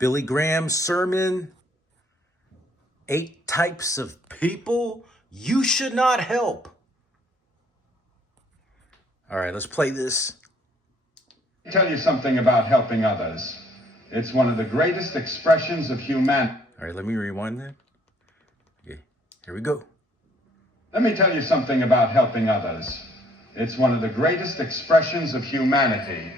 Billy Graham's sermon, 8 types of people you should not help. All right, let's play this. Let me tell you something about helping others. It's one of the greatest expressions of humanity. All right, let me rewind that. Okay, here we go. Let me tell you something about helping others. It's one of the greatest expressions of humanity.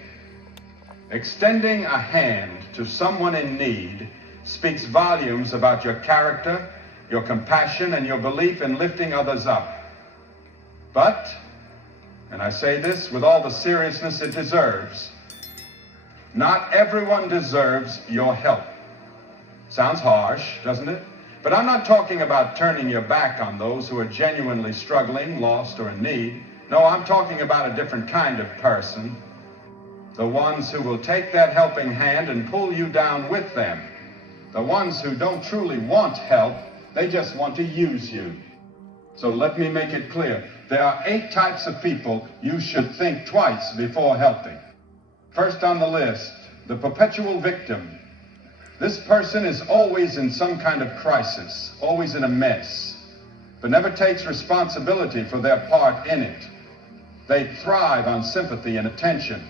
Extending a hand to someone in need speaks volumes about your character, your compassion, and your belief in lifting others up. But, and I say this with all the seriousness it deserves, not everyone deserves your help. Sounds harsh, doesn't it? But I'm not talking about turning your back on those who are genuinely struggling, lost, or in need. No, I'm talking about a different kind of person. The ones who will take that helping hand and pull you down with them. The ones who don't truly want help, they just want to use you. So let me make it clear. There are 8 types of people you should think twice before helping. First on the list, the perpetual victim. This person is always in some kind of crisis, always in a mess, but never takes responsibility for their part in it. They thrive on sympathy and attention.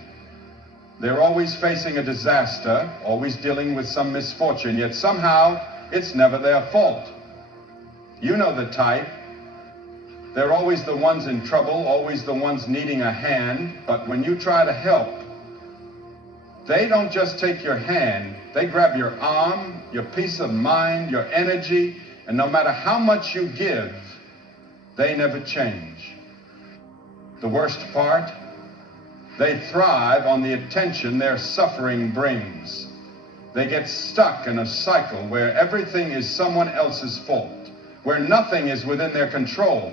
They're always facing a disaster, always dealing with some misfortune, yet somehow it's never their fault. You know the type. They're always the ones in trouble, always the ones needing a hand, but when you try to help, they don't just take your hand, they grab your arm, your peace of mind, your energy, and no matter how much you give, they never change. The worst part, they thrive on the attention their suffering brings. They get stuck in a cycle where everything is someone else's fault, where nothing is within their control.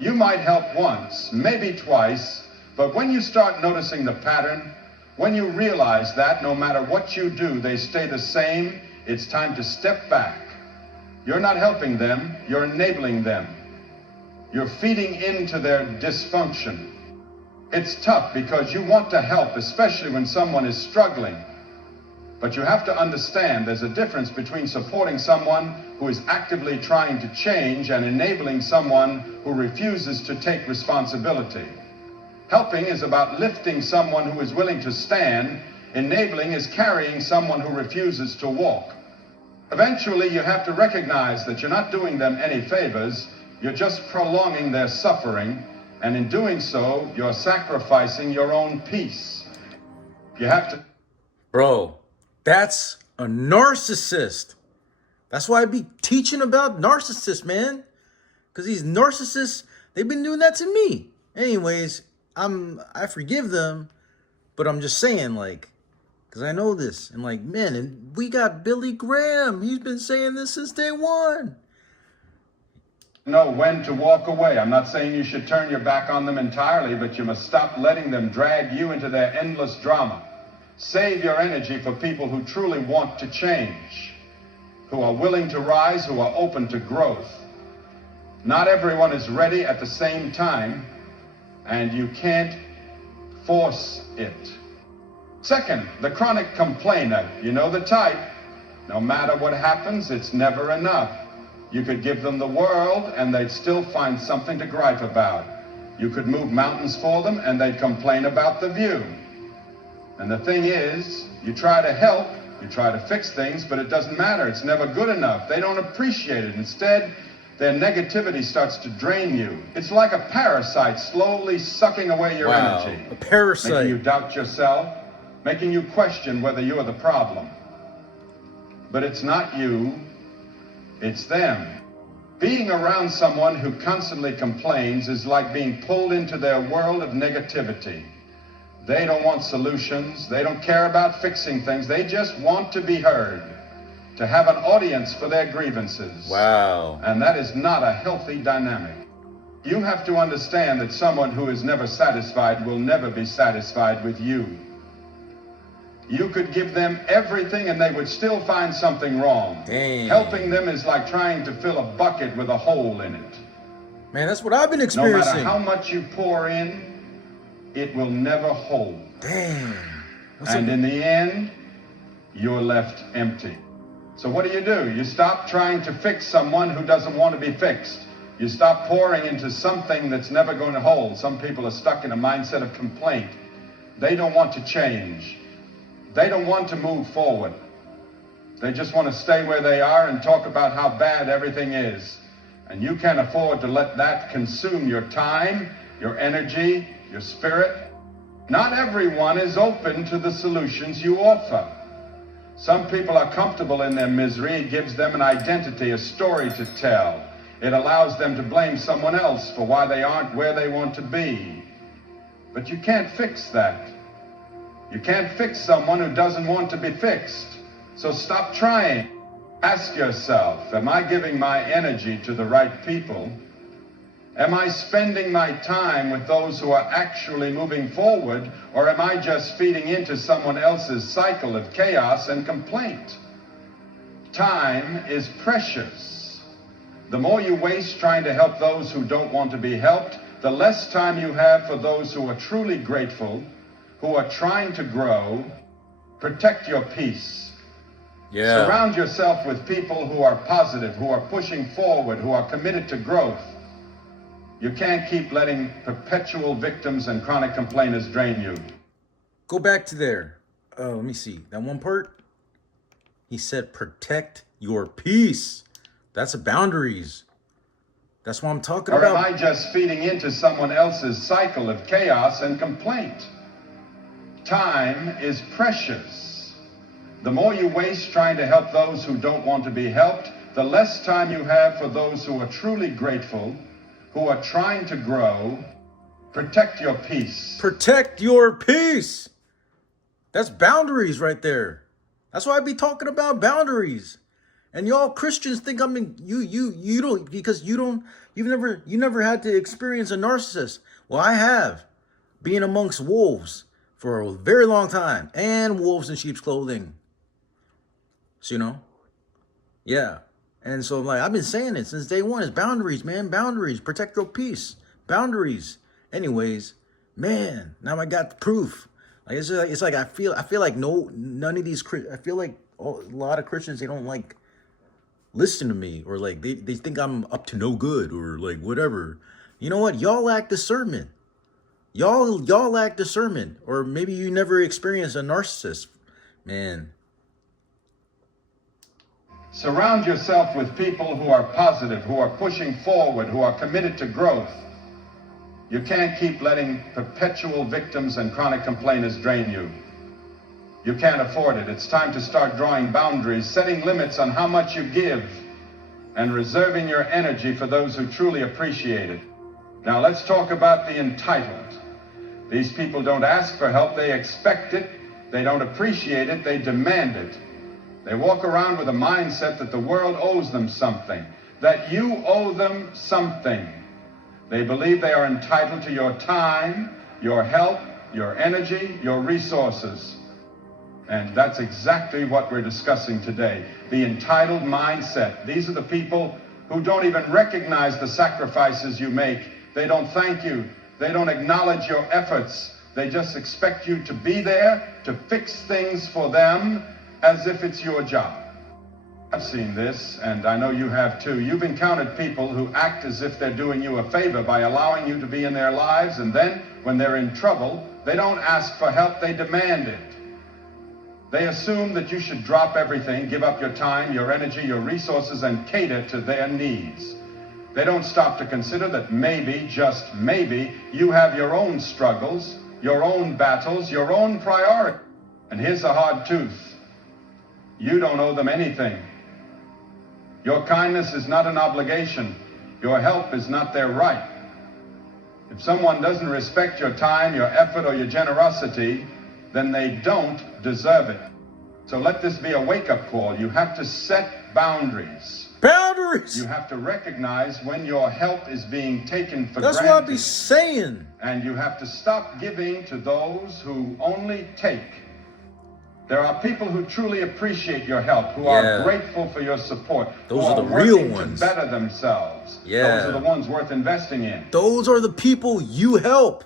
You might help once, maybe twice, but when you start noticing the pattern, when you realize that no matter what you do, they stay the same, it's time to step back. You're not helping them, you're enabling them. You're feeding into their dysfunction. It's tough because you want to help, especially when someone is struggling. But you have to understand there's a difference between supporting someone who is actively trying to change and enabling someone who refuses to take responsibility. Helping is about lifting someone who is willing to stand. Enabling is carrying someone who refuses to walk. Eventually, you have to recognize that you're not doing them any favors. You're just prolonging their suffering. And in doing so, you're sacrificing your own peace. You have to... Bro, that's a narcissist. That's why I be teaching about narcissists, man. Because these narcissists, they've been doing that to me. Anyways, I forgive them, but I'm just saying, like, because I know this. And like, man, and we got Billy Graham. He's been saying this since day one. Know when to walk away. I'm not saying you should turn your back on them entirely, but you must stop letting them drag you into their endless drama. Save your energy for people who truly want to change, who are willing to rise, who are open to growth. Not everyone is ready at the same time, and you can't force it. Second, the chronic complainer. You know the type. No matter what happens, it's never enough. You could give them the world, and they'd still find something to gripe about. You could move mountains for them, and they'd complain about the view. And the thing is, you try to help, you try to fix things, but it doesn't matter. It's never good enough. They don't appreciate it. Instead, their negativity starts to drain you. It's like a parasite slowly sucking away your energy. A parasite. Making you doubt yourself, making you question whether you're the problem. But it's not you, it's them. Being around someone who constantly complains is like being pulled into their world of negativity. They don't want solutions. They don't care about fixing things. They just want to be heard, to have an audience for their grievances. Wow. And that is not a healthy dynamic. You have to understand that someone who is never satisfied will never be satisfied with you. You could give them everything and they would still find something wrong. Dang. Helping them is like trying to fill a bucket with a hole in it. Man, that's what I've been experiencing. No matter how much you pour in, it will never hold. Dang. And in the end, you're left empty. So what do? You stop trying to fix someone who doesn't want to be fixed. You stop pouring into something that's never going to hold. Some people are stuck in a mindset of complaint. They don't want to change. They don't want to move forward. They just want to stay where they are and talk about how bad everything is. And you can't afford to let that consume your time, your energy, your spirit. Not everyone is open to the solutions you offer. Some people are comfortable in their misery. It gives them an identity, a story to tell. It allows them to blame someone else for why they aren't where they want to be. But you can't fix that. You can't fix someone who doesn't want to be fixed. So stop trying. Ask yourself, am I giving my energy to the right people? Am I spending my time with those who are actually moving forward, or am I just feeding into someone else's cycle of chaos and complaint? Time is precious. The more you waste trying to help those who don't want to be helped, the less time you have for those who are truly grateful, who are trying to grow. Protect your peace. Yeah. Surround yourself with people who are positive, who are pushing forward, who are committed to growth. You can't keep letting perpetual victims and chronic complainers drain you. Go back to there. Let me see. That one part. He said, protect your peace. That's boundaries. That's what I'm talking about. Or am I just feeding into someone else's cycle of chaos and complaint? Time is precious. The more you waste trying to help those who don't want to be helped, the less time you have for those who are truly grateful, who are trying to grow. Protect your peace. Protect your peace. That's boundaries right there. That's why I be talking about boundaries. And y'all Christians think I'm in, you don't, because you've never had to experience a narcissist. Well, I have, being amongst wolves for a very long time, and wolves in sheep's clothing. So, yeah. And so, like, I've been saying it since day one. It's boundaries, man. Boundaries. Protect your peace. Boundaries. Anyways, man, now I got the proof. Like, it's like I feel like none of these, I feel like a lot of Christians, they don't like listen to me, or like they think I'm up to no good, or like whatever. You know what? Y'all lack discernment. Y'all lack discernment, or maybe you never experienced a narcissist, man. Surround yourself with people who are positive, who are pushing forward, who are committed to growth. You can't keep letting perpetual victims and chronic complainers drain you. You can't afford it. It's time to start drawing boundaries, setting limits on how much you give, and reserving your energy for those who truly appreciate it. Now let's talk about the entitled. These people don't ask for help, they expect it. They don't appreciate it, they demand it. They walk around with a mindset that the world owes them something, that you owe them something. They believe they are entitled to your time, your help, your energy, your resources. And that's exactly what we're discussing today, the entitled mindset. These are the people who don't even recognize the sacrifices you make. They don't thank you. They don't acknowledge your efforts. They just expect you to be there to fix things for them, as if it's your job. I've seen this, and I know you have too. You've encountered people who act as if they're doing you a favor by allowing you to be in their lives, and then, when they're in trouble, they don't ask for help, they demand it. They assume that you should drop everything, give up your time, your energy, your resources, and cater to their needs. They don't stop to consider that maybe, just maybe, you have your own struggles, your own battles, your own priorities. And here's the hard truth. You don't owe them anything. Your kindness is not an obligation. Your help is not their right. If someone doesn't respect your time, your effort, or your generosity, then they don't deserve it. So let this be a wake-up call. You have to set boundaries. Boundaries! You have to recognize when your help is being taken for That's granted. what I be saying. And you have to stop giving to those who only take. There are people who truly appreciate your help, who are grateful for your support. Those who are the working real ones. to better themselves. Yeah. Those are the ones worth investing in. Those are the people you help.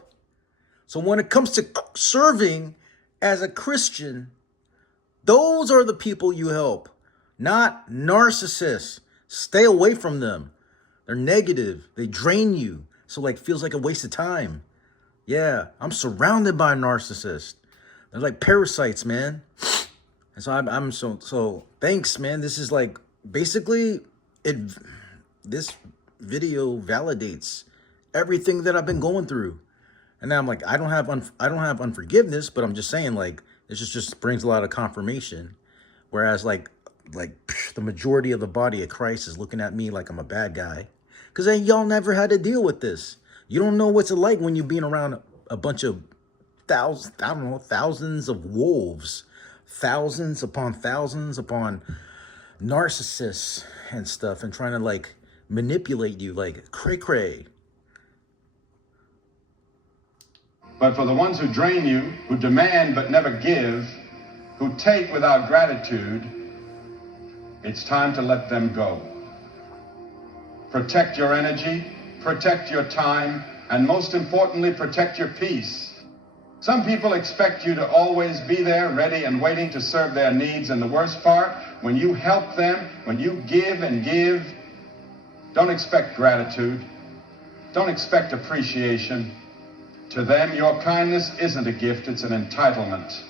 So when it comes to serving as a Christian, Those are the people you help, not narcissists. Stay away from them. They're negative. They drain you. So like feels like a waste of time. Yeah, I'm surrounded by narcissists. They're like parasites, man. And so I'm so thanks, man. This is like basically it. This video validates everything that I've been going through. And now I'm like, I don't have unforgiveness, but I'm just saying like this just brings a lot of confirmation. Whereas like the majority of the body of Christ is looking at me like I'm a bad guy, because y'all never had to deal with this. You don't know what's it like when you're being around a bunch of thousands of wolves, thousands upon narcissists and stuff, and trying to like manipulate you like cray. But for the ones who drain you, who demand but never give, who take without gratitude, it's time to let them go. Protect your energy, protect your time, and most importantly, protect your peace. Some people expect you to always be there, ready and waiting to serve their needs, and the worst part, when you help them, when you give and give, don't expect gratitude, don't expect appreciation. To them, your kindness isn't a gift, it's an entitlement.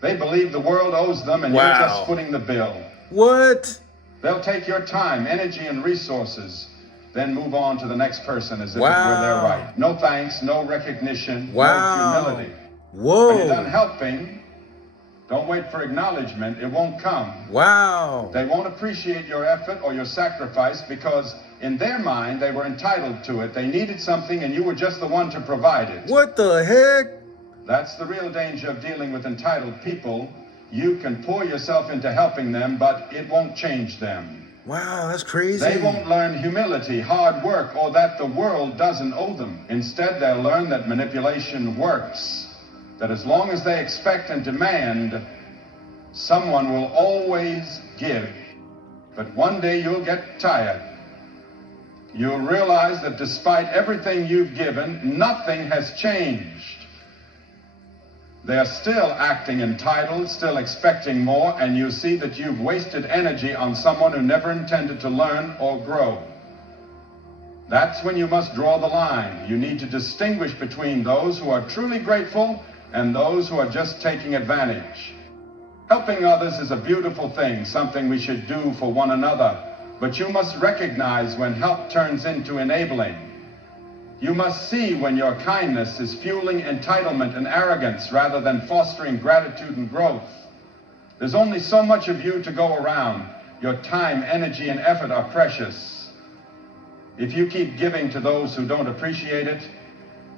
They believe the world owes them, and you're just footing the bill. What? They'll take your time, energy, and resources, then move on to the next person as if it were their right. No thanks, no recognition, no humility. Whoa. When you're done helping, don't wait for acknowledgement. It won't come. Wow. They won't appreciate your effort or your sacrifice because in their mind, they were entitled to it. They needed something and you were just the one to provide it. What the heck? That's the real danger of dealing with entitled people. You can pour yourself into helping them, but it won't change them. Wow, that's crazy. They won't learn humility, hard work, or that the world doesn't owe them. Instead, they'll learn that manipulation works. That as long as they expect and demand, someone will always give. But one day you'll get tired. You'll realize that despite everything you've given, nothing has changed. They're still acting entitled, still expecting more, and you see that you've wasted energy on someone who never intended to learn or grow. That's when you must draw the line. You need to distinguish between those who are truly grateful and those who are just taking advantage. Helping others is a beautiful thing, something we should do for one another. But you must recognize when help turns into enabling. You must see when your kindness is fueling entitlement and arrogance rather than fostering gratitude and growth. There's only so much of you to go around. Your time, energy, and effort are precious. If you keep giving to those who don't appreciate it,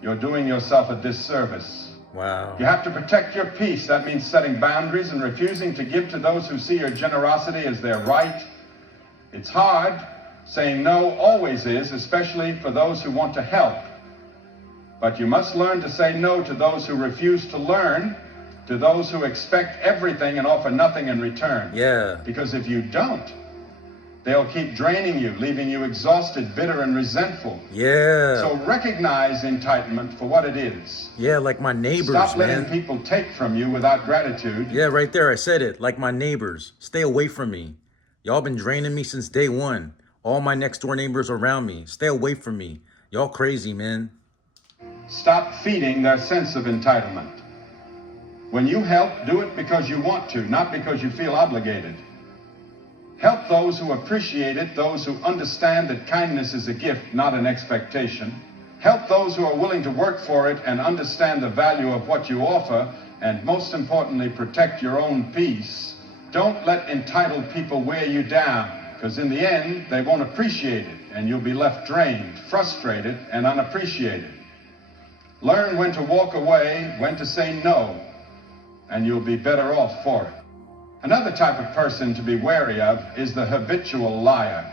you're doing yourself a disservice. Wow. You have to protect your peace. That means setting boundaries and refusing to give to those who see your generosity as their right. It's hard. Saying no always is, especially for those who want to help. But you must learn to say no to those who refuse to learn, to those who expect everything and offer nothing in return. Yeah. Because if you don't, they'll keep draining you, leaving you exhausted, bitter, and resentful. Yeah. So recognize entitlement for what it is. Yeah, like my neighbors, Stop letting man. people take from you without gratitude. Yeah, right there, I said it. Like my neighbors. Stay away from me. Y'all been draining me since day one. All my next door neighbors around me. Stay away from me. Y'all crazy, man. Stop feeding their sense of entitlement. When you help, do it because you want to, not because you feel obligated. Help those who appreciate it, those who understand that kindness is a gift, not an expectation. Help those who are willing to work for it and understand the value of what you offer, and most importantly, protect your own peace. Don't let entitled people wear you down. Because in the end, they won't appreciate it, and you'll be left drained, frustrated, and unappreciated. Learn when to walk away, when to say no, and you'll be better off for it. Another type of person to be wary of is the habitual liar.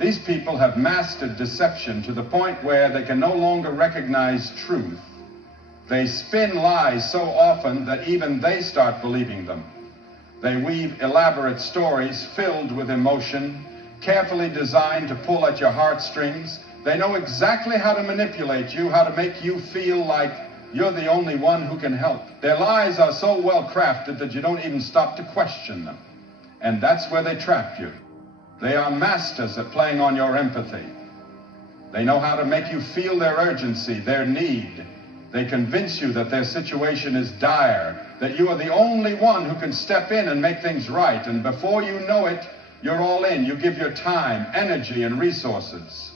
These people have mastered deception to the point where they can no longer recognize truth. They spin lies so often that even they start believing them. They weave elaborate stories filled with emotion, carefully designed to pull at your heartstrings. They know exactly how to manipulate you, how to make you feel like you're the only one who can help. Their lies are so well crafted that you don't even stop to question them. And that's where they trap you. They are masters at playing on your empathy. They know how to make you feel their urgency, their need. They convince you that their situation is dire, that you are the only one who can step in and make things right. And before you know it, you're all in. You give your time, energy, and resources,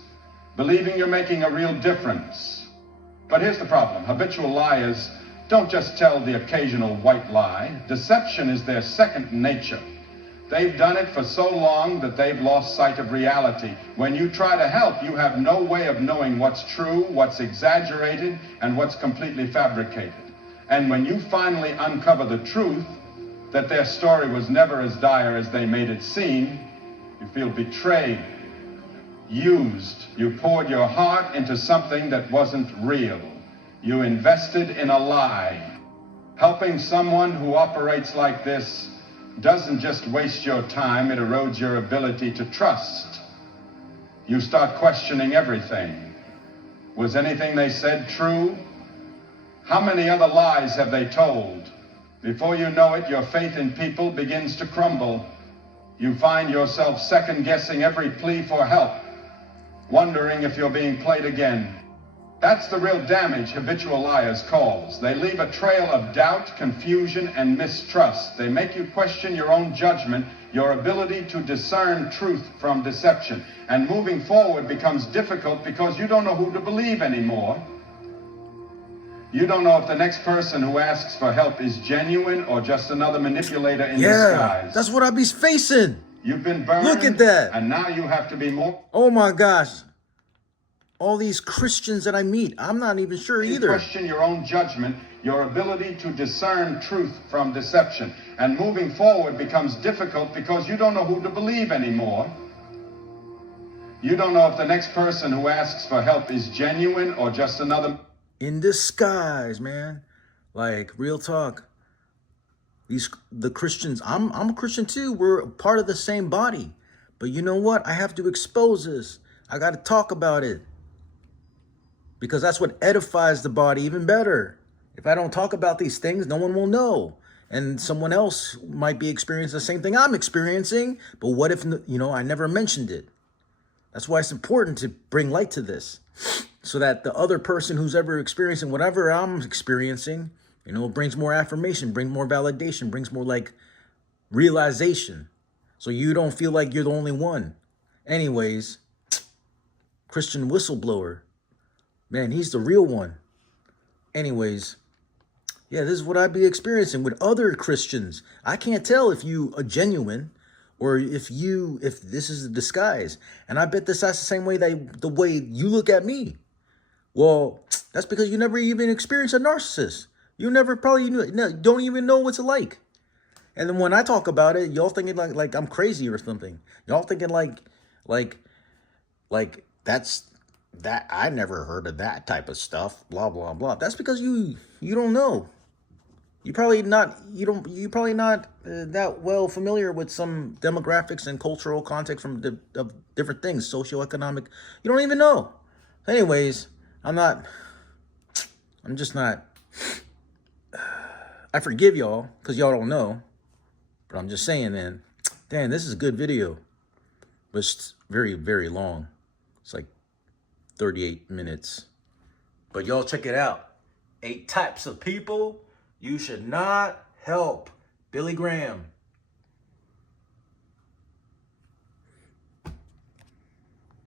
believing you're making a real difference. But here's the problem. Habitual liars don't just tell the occasional white lie. Deception is their second nature. They've done it for so long that they've lost sight of reality. When you try to help, you have no way of knowing what's true, what's exaggerated, and what's completely fabricated. And when you finally uncover the truth, that their story was never as dire as they made it seem, you feel betrayed, used. You poured your heart into something that wasn't real. You invested in a lie. Helping someone who operates like this doesn't just waste your time, it erodes your ability to trust. You start questioning everything. Was anything they said true? How many other lies have they told? Before you know it, your faith in people begins to crumble. You find yourself second-guessing every plea for help, wondering if you're being played again. That's the real damage habitual liars cause. They leave a trail of doubt, confusion, and mistrust. They make you question your own judgment, your ability to discern truth from deception. And moving forward becomes difficult because you don't know who to believe anymore. You don't know if the next person who asks for help is genuine or just another manipulator in disguise. That's what I be facing. You've been burned. Look at that. And now you have to be more... Oh my gosh. All these Christians that I meet, I'm not even sure either. Question your own judgment, your ability to discern truth from deception. And moving forward becomes difficult because you don't know who to believe anymore. You don't know if the next person who asks for help is genuine or just another... In disguise, man. Like, real talk. The Christians, I'm a Christian too. We're part of the same body. But you know what? I have to expose this. I got to talk about it. Because that's what edifies the body even better. If I don't talk about these things, no one will know. And someone else might be experiencing the same thing I'm experiencing. But what if, I never mentioned it? That's why it's important to bring light to this. So that the other person who's ever experiencing whatever I'm experiencing, brings more affirmation, brings more validation, brings more like realization. So you don't feel like you're the only one. Anyways, Christian whistleblower. Man, he's the real one. Anyways, yeah, this is what I'd be experiencing with other Christians. I can't tell if you are genuine or if this is a disguise. And I bet that's the same way the way you look at me. Well, that's because you never even experienced a narcissist. You never don't even know what it's like. And then when I talk about it, y'all thinking like I'm crazy or something. Y'all thinking like that's that I never heard of that type of stuff, blah blah blah. That's because you don't know. You're probably not that well familiar with some demographics and cultural context from of different things, socioeconomic. You don't even know. Anyways, I'm just not. I forgive y'all because y'all don't know, but I'm just saying, man. Damn, this is a good video, but it's very, very long. It's like 38 minutes. But y'all check it out. 8 types of people you should not help. Billy Graham.